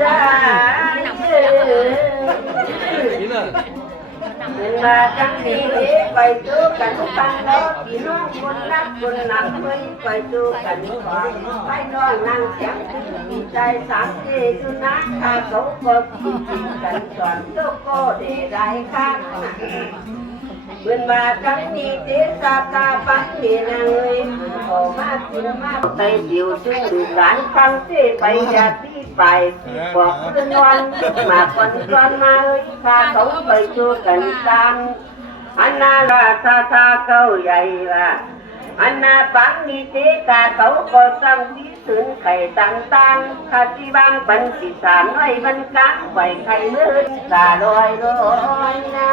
จ้ามาจังนี้ไปดูกันตั้งแล้วพี่น้องคนนักคนนำไปดูกันก่อนไปน้องนั่งเสียงดีใจสังเกตดูนะข้าเขาก็คิดกันก่อนโลกก็ได้ข้างเมื่อมาจังนี้เจ้าตาปังมีนางเลยขอมากินมาไปเดียวซึ่งดูการฟังเจ้ไปยาที่ไปบอกเพื่อนวันมาคนมาเลยพาเขาไปดูกันตามอันนาลาซาซาเก้าใหญ่ละอันนาปังมีเจ้าเขาก็ตั้งที่ถึงไข่ต่างๆข้าที่บางปันสิสานไว้มันกลางไว้ไข่เมื่อตาลอยนะ